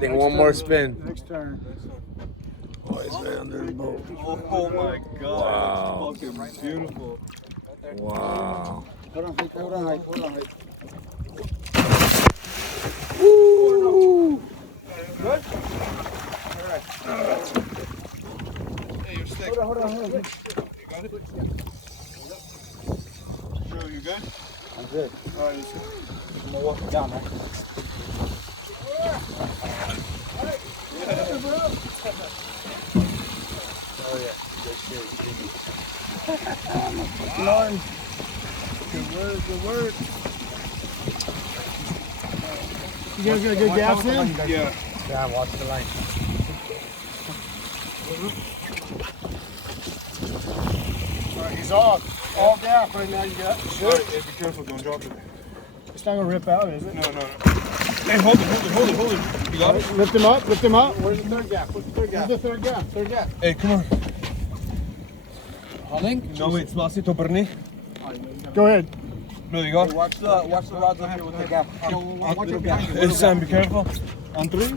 think one more spin. Next turn. Oh, he's right under the boat. Oh my God. Wow. That's fucking beautiful. Wow. Hold on, Vic, hold on, Vic, hold on, Vic. Woo! Good? Alright. Hey, your stick. Hold on, hold on. You got it? Joe, you good? I'm good. Alright, let's go. I'm gonna walk it down, right? Oh yeah, good shit. Lord. Good word, good word. You guys got good gaps in? Yeah. Yeah, watch the line. Alright, he's off. All gap right now, you got. Alright, yeah, be careful, don't drop it. It's not gonna rip out, is it? No. Hey, hold it. You got it? Lift him up, lift him up. Where's the third gap? Where's the third gap? Where's the third gap? Third gap. Hey, come on. Hunting? No, wait, spacito per me. Go ahead. No, you got it? Watch the rods up here with the gap. Watch it behind you. Hey, Sam, be careful. On three.